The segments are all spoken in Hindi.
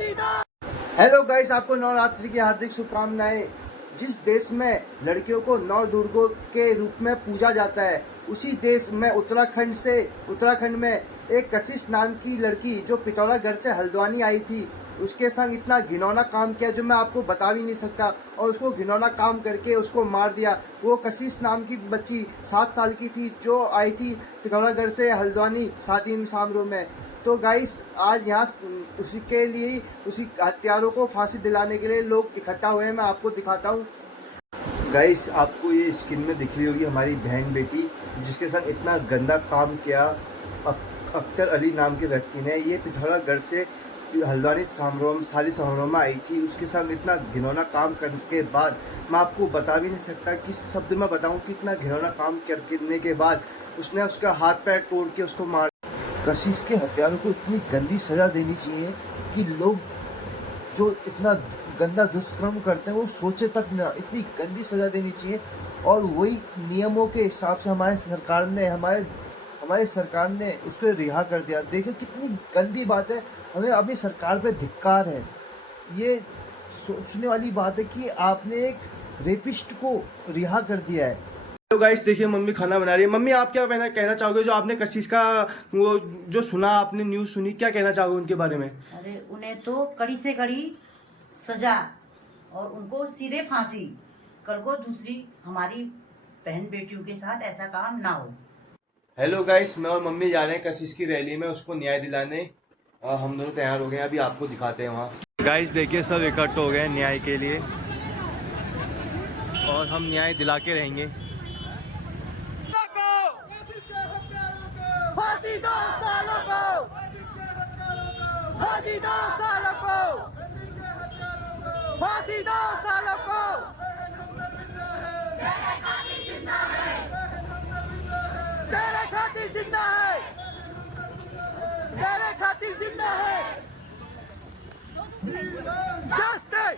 हेलो गाइस, आपको नवरात्रि की हार्दिक शुभकामनाएं। जिस देश में लड़कियों को नौ दुर्गों के रूप में पूजा जाता है, उसी देश में उत्तराखंड में एक कशिश नाम की लड़की जो पिथौरागढ़ से हल्द्वानी आई थी, उसके संग इतना घिनौना काम किया जो मैं आपको बता भी नहीं सकता। और उसको घिनौना काम करके उसको मार दिया। वो कशिश नाम की बच्ची 7 साल की थी जो आई थी पिथौरागढ़ से हल्द्वानी शादी समारोह में। तो गाइस, आज यहाँ उसी के लिए, उसी हत्यारों को फांसी दिलाने के लिए लोग इकट्ठा हुए हैं। मैं आपको दिखाता हूँ। गाइस, आपको ये स्क्रीन में दिख रही होगी हमारी बहन बेटी जिसके साथ इतना गंदा काम किया अख्तर अली नाम के व्यक्ति ने। ये पिथौरागढ़ से हल्द्वानी शादी समारोह में आई थी। उसके साथ इतना घिनौना काम करने के बाद मैं आपको बता भी नहीं सकता किस शब्द में बताऊं कि इतना घिनौना काम करने के बाद उसने उसका हाथ पैर तोड़ के उसको मार। कशिश के हत्यारों को इतनी गंदी सजा देनी चाहिए कि लोग जो इतना गंदा दुष्कर्म करते हैं वो सोचे तक ना। इतनी गंदी सजा देनी चाहिए। और वही नियमों के हिसाब से हमारे सरकार ने उसको रिहा कर दिया। देखिए कितनी गंदी बात है। हमें अपनी सरकार पे धिक्कार है। ये सोचने वाली बात है कि आपने एक रेपिस्ट को रिहा कर दिया है। तो गाइस, देखिए मम्मी खाना बना रही है। मम्मी, आप क्या कहना चाहोगे जो आपने कशिश का वो जो सुना, आपने न्यूज़ सुनी, क्या कहना चाहोगे उनके बारे में? अरे उन्हें तो कड़ी से कड़ी सजा और उनको सीधे फांसी। कल को दूसरी हमारी बहन बेटियों के साथ ऐसा काम ना हो। हेलो गाइस, मैं और मम्मी जा रहे हैं कशिश की रैली में उसको न्याय दिलाने। हम दोनों तैयार हो गए हैं, अभी आपको दिखाते हैं वहाँ। गाइस देखिए, सब इकट्ठे हो गए हैं न्याय के लिए और हम न्याय दिला के रहेंगे। फांसी दो सालों को, फांसी दो सालों को, फांसी दो सालों को। तेरे खातिर जिंदा है, तेरे खातिर जिंदा है, तेरे खातिर जिंदा है। Justice,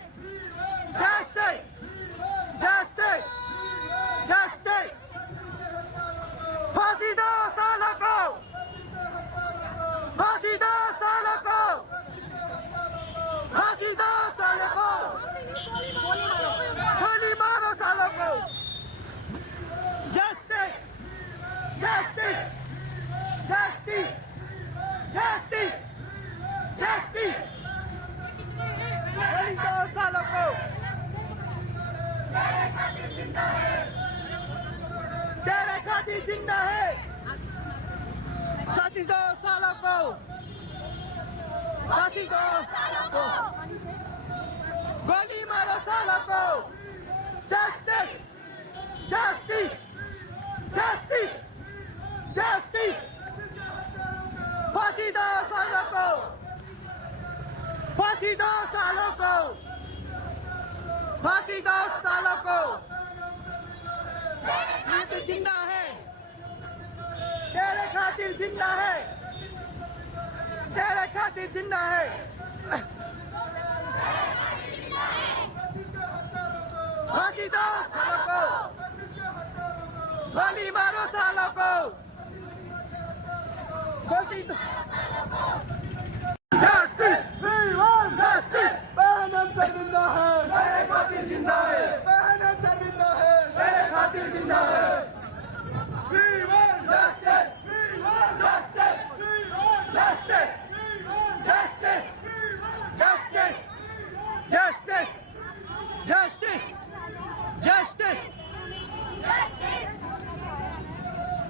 justice, justice, justice. फांसी दो सालों को, फांसी दो सालों को, फांसी दो सालों को, गोली मारो सालों को। Justice, justice, justice, justice, justice. गोली दो सालों को। तेरे खातिर जिंदा है, तेरे खातिर जिंदा है। 32 सालों को, 32 सालों को, गोली मारो सालों को। Justice, justice, justice, justice. फांसी दो सालों को, फांसी दो सालों को, फांसी दो सालों को। तेरे खातिर जिंदा है, तेरे खातिर जिंदा है, तेरे खातिर जिंदा है। फांसी दो सालों को, गोली मारो सालों को, फांसी दो। Justice, justice. बहन हमसे जिंदा है, तेरे खातिर जिंदा है, बहन हमसे जिंदा है, तेरे खातिर जिंदा है। We want justice! We want justice! We want justice! Justice! Justice! Justice! Justice! Justice!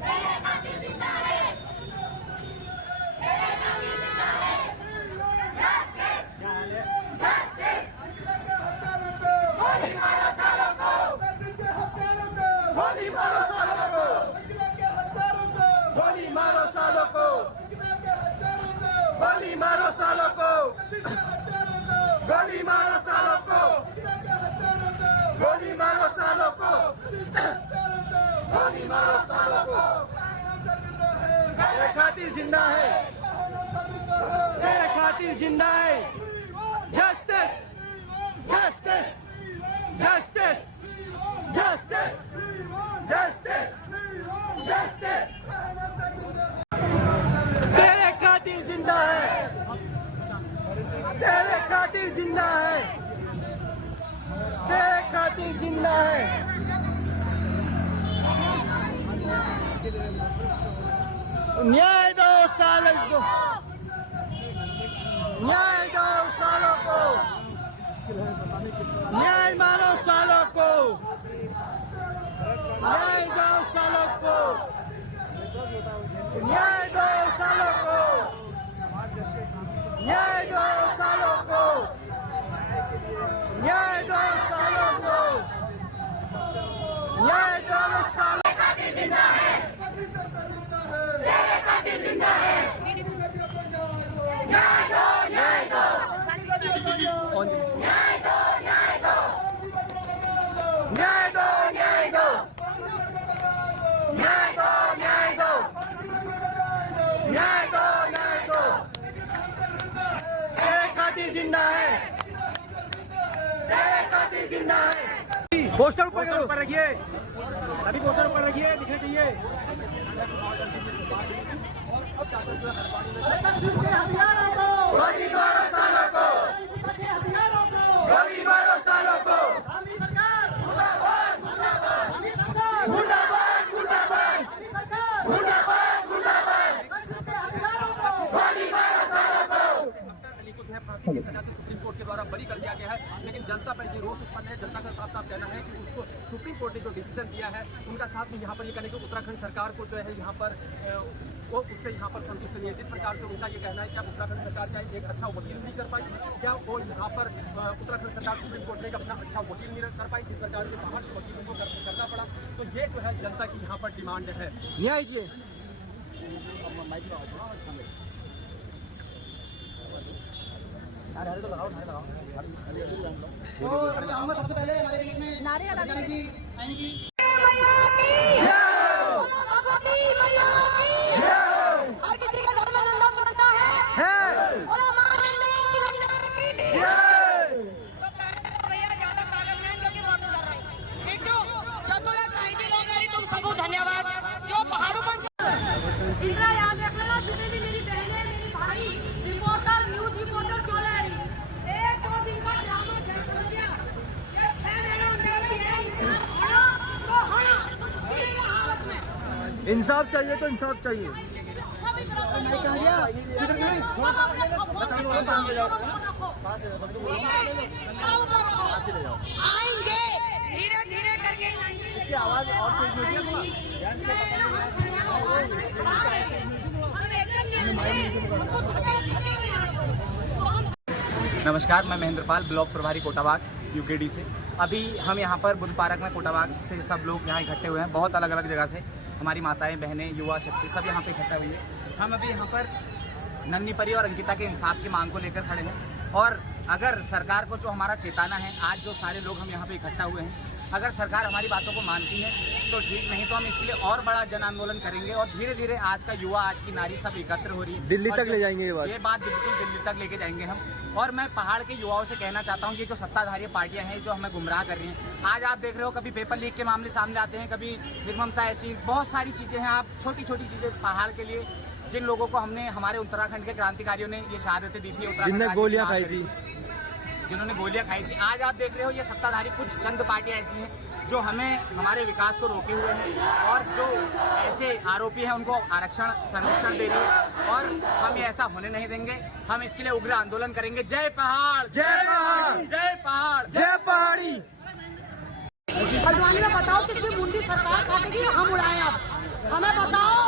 तेरे खातिर जिंदा है, तेरे खातिर जिंदा है। Justice! Justice! गोली मारो सालों को, गोली मारो सालों को, गोली मारो सालों को, गोली मारो सालों को, गोली मारो सालों को, गोली मारो सालों को, गोली मारो सालों को। तेरे खातिर जिंदा है, तेरे खातिर जिंदा है। Justice, justice, justice, justice, justice, justice. तेरे खातिर जिंदा है, तेरे जिंदा है। न्याय दो सालों को, न्याय दो सालों को, न्याय मानो सालों को, न्याय दो सालों को, न्याय दो सालों को, न्याय दो सालों को, न्याय दो सालों को, न्याय दो सालों। जिंदा है, तेरे कातिल जिंदा है। न्याय दो, न्याय दो, न्याय दो, न्याय दो, न्याय दो, न्याय दो, न्याय दो, न्याय दो, न्याय दो, न्याय दो। तेरे कातिल जिंदा है, तेरे कातिल जिंदा है। पोस्टर ऊपर रखिए, सभी पोस्टर ऊपर रखिए, दिखने चाहिए। गोली मारो सालों को, गोली मारो सालों को, मुर्दाबाद, मुर्दाबाद, मुर्दाबाद, मुर्दाबाद, मुर्दाबाद, गोली मारो सालों को। फांसी की सजा से सुप्रीम कोर्ट के द्वारा बरी कर दिया गया है, लेकिन जनता पर जो रोष उत्पन्न है, जनता का साफ साफ कहना है कि उसको सुप्रीम कोर्ट ने जो डिसीजन दिया है उनका साथ में यहाँ पर ये कहने कि उत्तराखंड सरकार को जो है यहाँ पर वो उससे यहाँ पर संतुष्ट नहीं है। जिस प्रकार से उनका ये कहना है कि अब उत्तराखंड सरकार क्या एक अच्छा वकील नहीं कर पाई, क्या वो यहाँ पर उत्तराखंड सरकार सुप्रीम कोर्ट में अपना अच्छा वकील नहीं कर पाई, जिस प्रकार से बाहर से वकीलों को करना पड़ा। तो ये जो है जनता की यहाँ पर डिमांड है। न्याय चाहिए। सबसे पहले हमारे बीच में नारे आएंगी। हर किसी का घर में नंदा बनता है। तुम सबको धन्यवाद। जो पहाड़ों पर इंदिरा याद रख लेना, जितने भी मेरी बहनें, मेरी भाई रिपोर्टर, न्यूज रिपोर्टर क्यों ले रही, 1-2 दिन का ड्रामा चल गया। ये 6 महीने अंदर हालत में इंसाफ चाहिए, तो इंसाफ चाहिए। आएंगे धीरे धीरे करके, इसकी आवाज और तेज होती है। नमस्कार, मैं महेंद्रपाल, ब्लॉक प्रभारी कोटाबाग यूकेडी से। अभी हम यहाँ पर बुद्ध पार्क में कोटाबाग से सब लोग यहाँ इकट्ठे हुए हैं, बहुत अलग अलग जगह से। हमारी माताएं, बहनें, युवा शक्ति सब यहाँ पे इकट्ठे हुई है। हम अभी यहाँ पर नन्ही परी और अंकिता के इंसाफ की मांग को लेकर खड़े हैं। और अगर सरकार को जो हमारा चेताना है, आज जो सारे लोग हम यहाँ पे इकट्ठा हुए हैं, अगर सरकार हमारी बातों को मानती है तो ठीक, नहीं तो हम इसके लिए और बड़ा जन आंदोलन करेंगे। और धीरे धीरे आज का युवा, आज की नारी सब एकत्र हो रही है, दिल्ली तक ले जाएंगे ये बात बिल्कुल दिल्ली तक लेके जाएंगे हम। और मैं पहाड़ के युवाओं से कहना चाहता हूँ कि जो सत्ताधारी पार्टियां हैं जो हमें गुमराह कर रही हैं, आज आप देख रहे हो कभी पेपर लीक के मामले सामने आते हैं, कभी निर्ममता, ऐसी बहुत सारी चीज़ें हैं। आप छोटी छोटी चीज़ें पहाड़ के लिए, जिन लोगों को हमने, हमारे उत्तराखंड के क्रांतिकारियों ने ये शहादतें दी थी, जिन्होंने गोलियां खाई थी, जिन्होंने गोलियां खाई थी, आज आप देख रहे हो ये सत्ताधारी कुछ चंद पार्टियां ऐसी हैं जो हमें, हमारे विकास को रोके हुए हैं, और जो ऐसे आरोपी हैं उनको आरक्षण संरक्षण दे रही है। और हम ये ऐसा होने नहीं देंगे। हम इसके लिए उग्र आंदोलन करेंगे। जय पहाड़, जय पहाड़, जय पहाड़, जय पहाड़ी। हल्द्वानी में बताओ किसकी मुंडी सरकार काटेगी, हम उड़ाएं। अब हमें बताओ,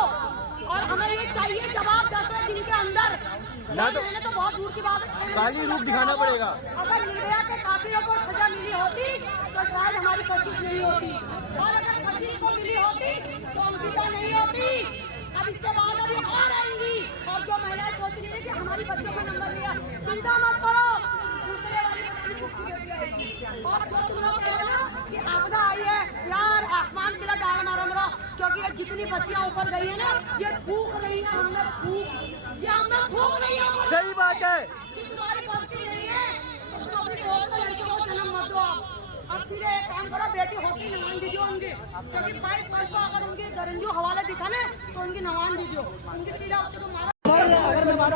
और हमें ये चाहिए जवाब 10 दिन के अंदर। ना तो तो बहुत दूर की बात है, काली रूप दिखाना पड़ेगा। अगर निर्भया के कातिलों को सजा मिली होती तो शायद हमारी कोशिश नहीं होती, और अगर कोशिश को मिली होती तो अंकिता नहीं होती। अब इसके बाद अभी और आएंगी, और जो महिलाएं सोच रही है कि हमारी बच्चों का नंबर लिया, चिंता मत करो, दूसरे वाली और जो तुम लोग कह रहे हो कि आपदा आई है यार, आसमान के लिए डाल मारो मेरा, क्योंकि ये जितनी बच्चियां ऊपर गई है ना, ये फूक रही है, हमें फूक, ये हमें फूक रही है। सही बात है कि तुम्हारी बस्ती नहीं है तो तुम अपनी लड़कियों को जन्म मत दो। अब सीधे एक काम करो, बेटी होती नवान दीजिए उनकी, क्योंकि 22 वर्ष को अगर उनकी गरिंदियों हवाले दिखा ना तो उनकी नवान दीजिए, उनकी सीधा होती तो मारा।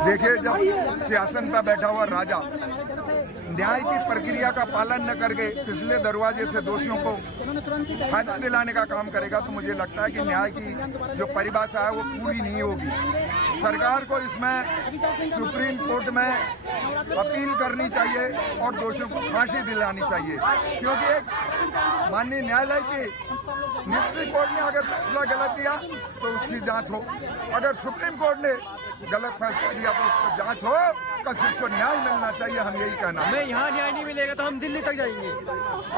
देखिए, जब सिंहासन पर बैठा हुआ राजा न्याय की प्रक्रिया का पालन न करके पिछले दरवाजे से दोषियों को फायदा दिलाने का काम करेगा तो मुझे लगता है कि न्याय की जो परिभाषा है वो पूरी नहीं होगी। सरकार को इसमें सुप्रीम कोर्ट में अपील करनी चाहिए और दोषियों को फांसी दिलानी चाहिए, क्योंकि एक माननीय न्यायालय की डिस्ट्रिक्ट कोर्ट ने अगर फैसला गलत दिया तो उसकी जांच हो, अगर सुप्रीम कोर्ट ने गलत फैसला दिया तो उसको जांच हो, कशिश को न्याय मिलना चाहिए। हम यही कहना है। यहाँ न्याय नहीं मिलेगा तो हम दिल्ली तक जाएंगे,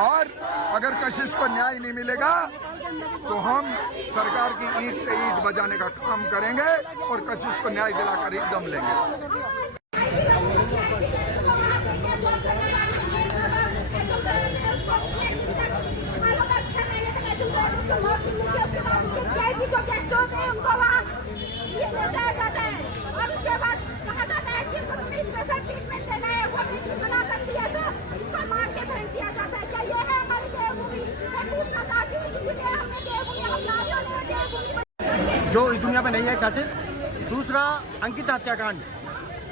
और अगर कशिश को न्याय नहीं मिलेगा तो हम सरकार की ईंट से ईंट बजाने का काम करेंगे और कशिश को न्याय दिलाकर ही दम लेंगे। जो इस दुनिया में नहीं है कैसे। दूसरा अंकिता हत्याकांड,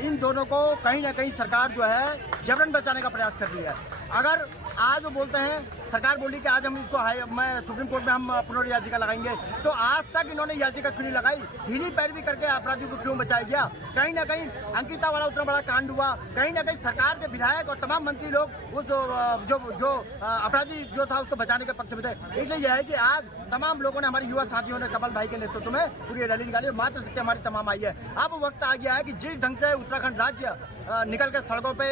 इन दोनों को कहीं ना कहीं सरकार जो है जबरन बचाने का प्रयास कर रही है। अगर आज वो बोलते हैं, सरकार बोली कि आज हम इसको मैं सुप्रीम कोर्ट में हम पुनर्याचिका लगाएंगे, तो आज तक इन्होंने याचिका क्यों नहीं लगाई? ढीली पैरवी करके अपराधियों को क्यों बचाया गया? कहीं ना कहीं अंकिता वाला उतना बड़ा कांड हुआ, कहीं ना कहीं सरकार के विधायक और तमाम मंत्री लोग उस जो अपराधी जो था उसको बचाने के पक्ष में थे। इसलिए यह है कि आज तमाम लोगों ने, हमारे युवा साथियों ने कमल भाई के नेतृत्व में पूरी रैली निकाली, मात्र शक्ति हमारी तमाम आई है। अब वक्त आ गया है कि जिस ढंग से उत्तराखंड राज्य निकल के सड़कों पे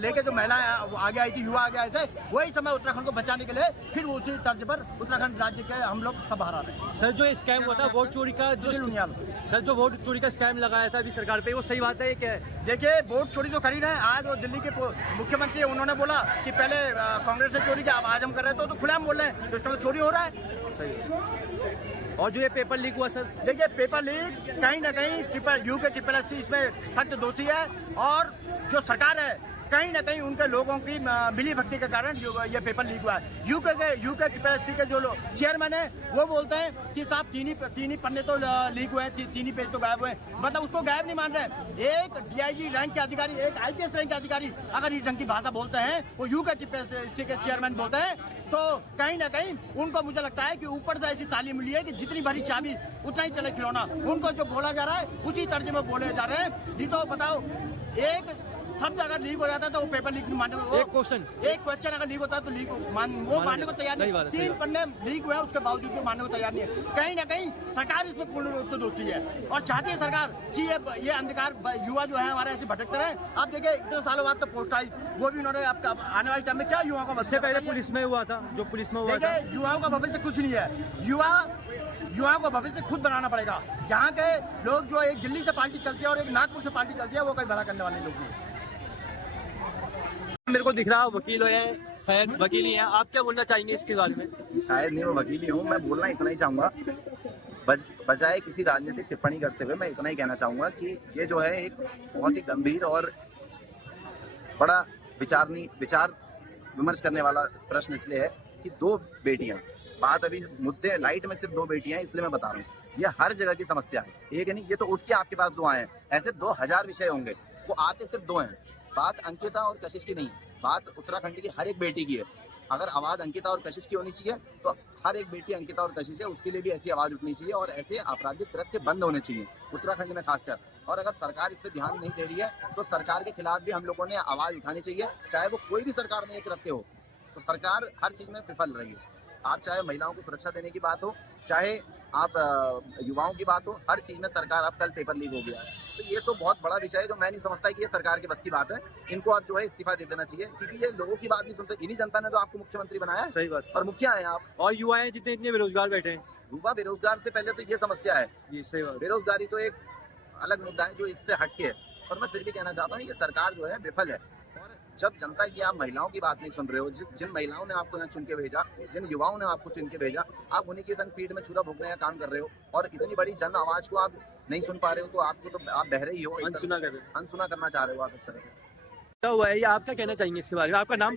लेके जो महिलाएं आगे आई थी, युवा आगे आए थे, वही समय उत्तराखंड को बचाने के लिए फिर उसी तर्ज पर उत्तराखंड राज्य के हम लोग सब बाहर आ रहे हैं। सर जो स्कैम हुआ था वोट चोरी का, जो वोट चोरी का स्कैम लगाया था अभी सरकार पे, वो सही बात है क्या? देखिए, वोट चोरी तो करी ना। आज वो दिल्ली के मुख्यमंत्री है, उन्होंने बोला कि पहले कांग्रेस ने चोरी किया, अब आज हम कर रहे हैं, तो खुलेआम बोल रहे हैं, तो इसका मतलब चोरी हो रहा है। सही। और जो ये पेपर लीक हुआ सर, देखिए पेपर लीक कहीं ना कहीं ट्रिपल SC इसमें सख्त दोषी है, और जो सरकार है कहीं ना कहीं उनके लोगों की मिली भक्ति के कारण ये पेपर लीक हुआ है। यूके ट्रिपल SC के जो चेयरमैन है वो बोलते हैं कि साहब तीन ही पन्ने तो लीक हुए, तीन ही पेज तो गायब हुए, मतलब उसको गायब नहीं मान रहे। एक DIG रैंक के अधिकारी, एक IPS रैंक के अधिकारी अगर इस ढंग की भाषा बोलते हैं, वो यूके ट्रिपल SC के चेयरमैन बोलते हैं, तो कहीं ना कहीं उनको मुझे लगता है कि ऊपर से ऐसी तालीम मिली है कि जितनी बड़ी चाबी उतना ही चले खिलौना। उनको जो बोला जा रहा है उसी तर्ज में बोले जा रहे हैं। नहीं तो बताओ, एक शब्द अगर लीक हो जाता है तो वो पेपर लीक नहीं मानने में, एक क्वेश्चन अगर लीक होता है तो वो मानने को तैयार नहीं। 3 पन्ने लीक हुए उसके बावजूद भी मानने को तैयार नहीं है। कहीं ना कहीं सरकार इसमें पूर्ण रूप से दोषी है, और चाहती है सरकार कि ये अंधकार युवा जो है हमारे ऐसे भटकते रहे। आप देखिए, इतने सालों बाद तो पोस्ट आई, वो भी उन्होंने आने वाले टाइम में क्या युवाओं का इससे पहले पुलिस में हुआ था, जो पुलिस में हुआ था। युवाओं का भविष्य कुछ नहीं है, युवाओं को भविष्य खुद बनाना पड़ेगा। यहाँ के लोग जो एक दिल्ली से पार्टी चलती है और एक नागपुर से पार्टी चलती है, वो कोई भला करने वाले लोग नहीं। मेरे को दिख रहा है वकील हो या शायद वकील ही है, आप क्या बोलना चाहेंगे इसके बारे में? शायद नहीं, मैं वकील ही हूँ। मैं बोलना इतना ही चाहूँगा, बजाय किसी राजनीतिक टिप्पणी करते हुए मैं इतना ही कहना चाहूँगा कि ये जो है एक बहुत ही गंभीर और बड़ा विचार विमर्श करने वाला प्रश्न इसलिए है कि 2 बेटियाँ, बात अभी मुद्दे लाइट में सिर्फ 2 बेटियाँ हैं, इसलिए मैं बता रहा हूँ। ये हर जगह की समस्या है, एक नहीं, ये तो उठ के आपके पास 2 आए हैं, ऐसे 2000 विषय होंगे, वो आते सिर्फ 2 हैं। बात अंकिता और कशिश की नहीं, बात उत्तराखंड की हर एक बेटी की है। अगर आवाज़ अंकिता और कशिश की होनी चाहिए तो हर एक बेटी अंकिता और कशिश है, उसके लिए भी ऐसी आवाज़ उठनी चाहिए और ऐसे आपराधिक कृत्य बंद होने चाहिए उत्तराखंड में खासकर। और अगर सरकार इस पर ध्यान नहीं दे रही है तो सरकार के खिलाफ भी हम लोगों ने आवाज़ उठानी चाहिए, चाहे वो कोई भी सरकार में ये कृत्य हो। तो सरकार हर चीज़ में विफल रही है, आप चाहे महिलाओं को सुरक्षा देने की बात हो, चाहे आप युवाओं की बात हो, हर चीज़ में सरकार, अब कल पेपर लीक हो गया है, तो ये तो बहुत बड़ा विषय है जो मैं नहीं समझता कि ये सरकार के बस की बात है। इनको अब जो है इस्तीफा दे देना चाहिए, क्योंकि ये लोगों की बात नहीं सुनते। इन्हीं जनता ने तो आपको मुख्यमंत्री बनाया है। सही बात। और मुखिया हैं आप, और युवा हैं जितने इतने बेरोजगार बैठे हैं। युवा बेरोजगार से पहले तो ये समस्या है, ये सही बात। बेरोजगारी तो एक अलग मुद्दा है जो इससे हटके है, पर मैं फिर भी कहना चाहता हूँ कि सरकार जो है विफल है। जब जनता की आप महिलाओं की बात नहीं सुन रहे हो, जिन महिलाओं ने आपको यहाँ चुन के भेजा, जिन युवाओं ने आपको चुन के भेजा, आप उन्हीं के संग पीठ में छुरा भोगने का काम कर रहे हो, और इतनी बड़ी जन आवाज को आप नहीं सुन पा रहे हो, तो आपको तो आप बहरे ही हो, अनसुना कर रहे हो, अनसुना करना चाह रहे हो आप एक तरह से। क्या हुआ है, ये आप क्या कहना चाहेंगे इसके बारे में? आपका नाम?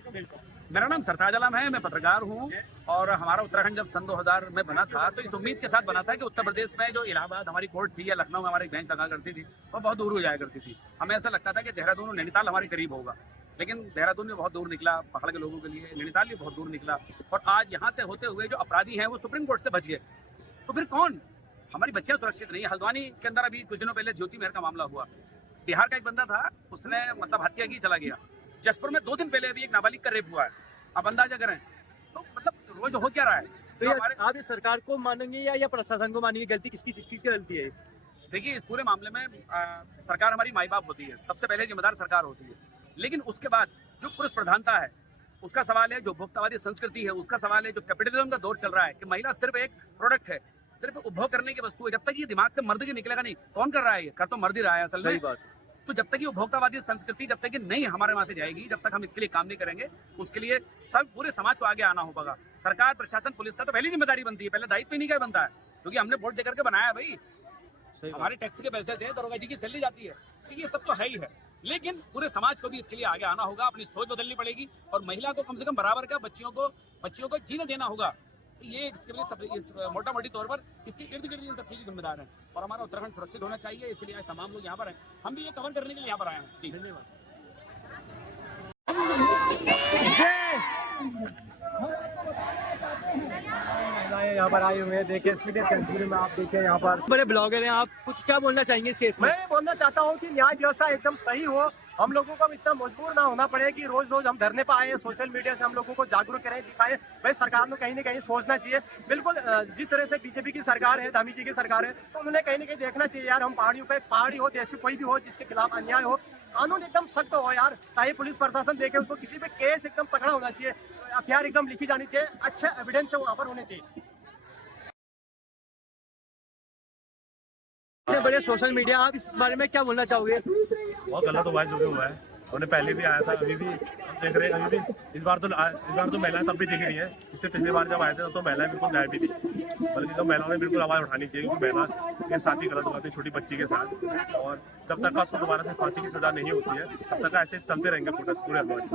मेरा नाम सरताज आलम है, मैं पत्रकार हूँ। और हमारा उत्तराखंड जब सन 2000 में बना था तो इस उम्मीद के साथ बना था कि उत्तर प्रदेश में जो इलाहाबाद हमारी कोर्ट थी या लखनऊ में हमारी बेंच लगा करती थी वो बहुत दूर हो जाया करती थी। हमें ऐसा लगता था कि देहरादून और नैनीताल हमारे करीब होगा, लेकिन देहरादून भी बहुत दूर निकला पहाड़ के लोगों के लिए, नैनीताल भी बहुत दूर निकला, और आज यहाँ से होते हुए जो अपराधी हैं वो सुप्रीम कोर्ट से बच गए। तो फिर कौन? हमारी बच्चियां सुरक्षित नहीं है। हल्द्वानी के अंदर अभी कुछ दिनों पहले ज्योति मेहर का मामला हुआ, बिहार का एक बंदा था, उसने मतलब हत्या की, चला गया। जसपुर में 2 दिन पहले अभी एक नाबालिग का रेप हुआ है। अब अंदाजा करें तो मतलब रोज हो क्या रहा है। तो आप इस सरकार को मानेंगे या प्रशासन को मानेंगे? गलती किसकी गलती है? देखिए, इस पूरे मामले में सरकार हमारी माई बाप होती है, सबसे पहले जिम्मेदार सरकार होती है। लेकिन उसके बाद जो पुरुष प्रधानता है उसका सवाल है, जो उपभोक्तावादी संस्कृति है उसका सवाल है, जो कैपिटलिज्म का दौर चल रहा है कि महिला सिर्फ एक प्रोडक्ट है, सिर्फ उपभोग करने की वस्तु है। जब तक ये दिमाग से मर्द की निकलेगा नहीं, कौन कर रहा है? ये कर तो मर्द ही रहा है असल में। तो जब तक ये उपभोक्तावादी संस्कृति जब तक ये नहीं हमारे माथे जाएगी, जब तक हम इसके लिए काम नहीं करेंगे, उसके लिए सब पूरे समाज को आगे आना होगा। सरकार, प्रशासन, पुलिस का तो पहली जिम्मेदारी बनती है, पहले दायित्व ही नहीं क्या बनता है, क्योंकि हमने वोट देकर के बनाया है भाई, हमारे टैक्स के पैसे से दरोगा जी की सैलरी जाती है, तो ये सब तो है ही है। लेकिन पूरे समाज को भी इसके लिए आगे आना होगा, अपनी सोच बदलनी पड़ेगी, और महिला को कम से कम बराबर का बच्चियों को जीने देना होगा। ये इसके लिए सब इस मोटा मोटी तौर पर इसके इर्द गिर्द ये सब चीजें जिम्मेदार हैं, और हमारा उत्तराखंड सुरक्षित होना चाहिए, इसलिए आज तमाम लोग यहाँ पर हैं। हम भी ये कवर करने के लिए यहाँ पर आए हैं। जी धन्यवाद। यहाँ पर आए हुए हैं, देखिए सीधे तस्वीर में आप देखिए यहाँ पर बड़े ब्लॉगर हैं। आप कुछ क्या बोलना चाहेंगे इस केस में? मैं बोलना चाहता हूँ कि न्याय व्यवस्था एकदम सही हो, हम लोगों को इतना मजबूर ना होना पड़े कि रोज रोज हम धरने पर आए, सोशल मीडिया से हम लोगों को जागरूक करें, दिखाएं। भाई सरकार को कहीं ना कहीं सोचना चाहिए। बिल्कुल जिस तरह से बीजेपी की सरकार है, धामी जी की सरकार है, तो उन्होंने कहीं ना कहीं देखना चाहिए यार, हम पहाड़ियों पे, पहाड़ी हो, देश कोई भी हो, जिसके खिलाफ अन्याय हो, कानून एकदम सख्त हो यार, ताकि पुलिस प्रशासन देखे उसको, किसी पे केस एकदम पकड़ा होना चाहिए, एफआईआर एकदम लिखी जानी चाहिए, अच्छे एविडेंस वहाँ पर होने चाहिए। बड़े सोशल मीडिया, आप इस बारे में क्या बोलना चाहोगे? बहुत गलत हुआ है जो भी हुआ है। हमने पहले भी आया था, अभी भी देख रहे हैं, अभी भी इस बार तो महिलाएं तब भी दिख रही है। इससे पिछली बार जब आए थे तब तो महिलाएं बिल्कुल गायब भी थी, बल्कि तो महिलाओं ने बिल्कुल आवाज़ उठानी चाहिए, क्योंकि महिला के साथ ही गलत हुआ था, छोटी बच्ची के साथ। और जब तक का उसको दोबारा से फांसी की सजा नहीं होती है, तब तक ऐसे चलते रहेंगे प्रोटेस्ट पूरे हल्द्वानी।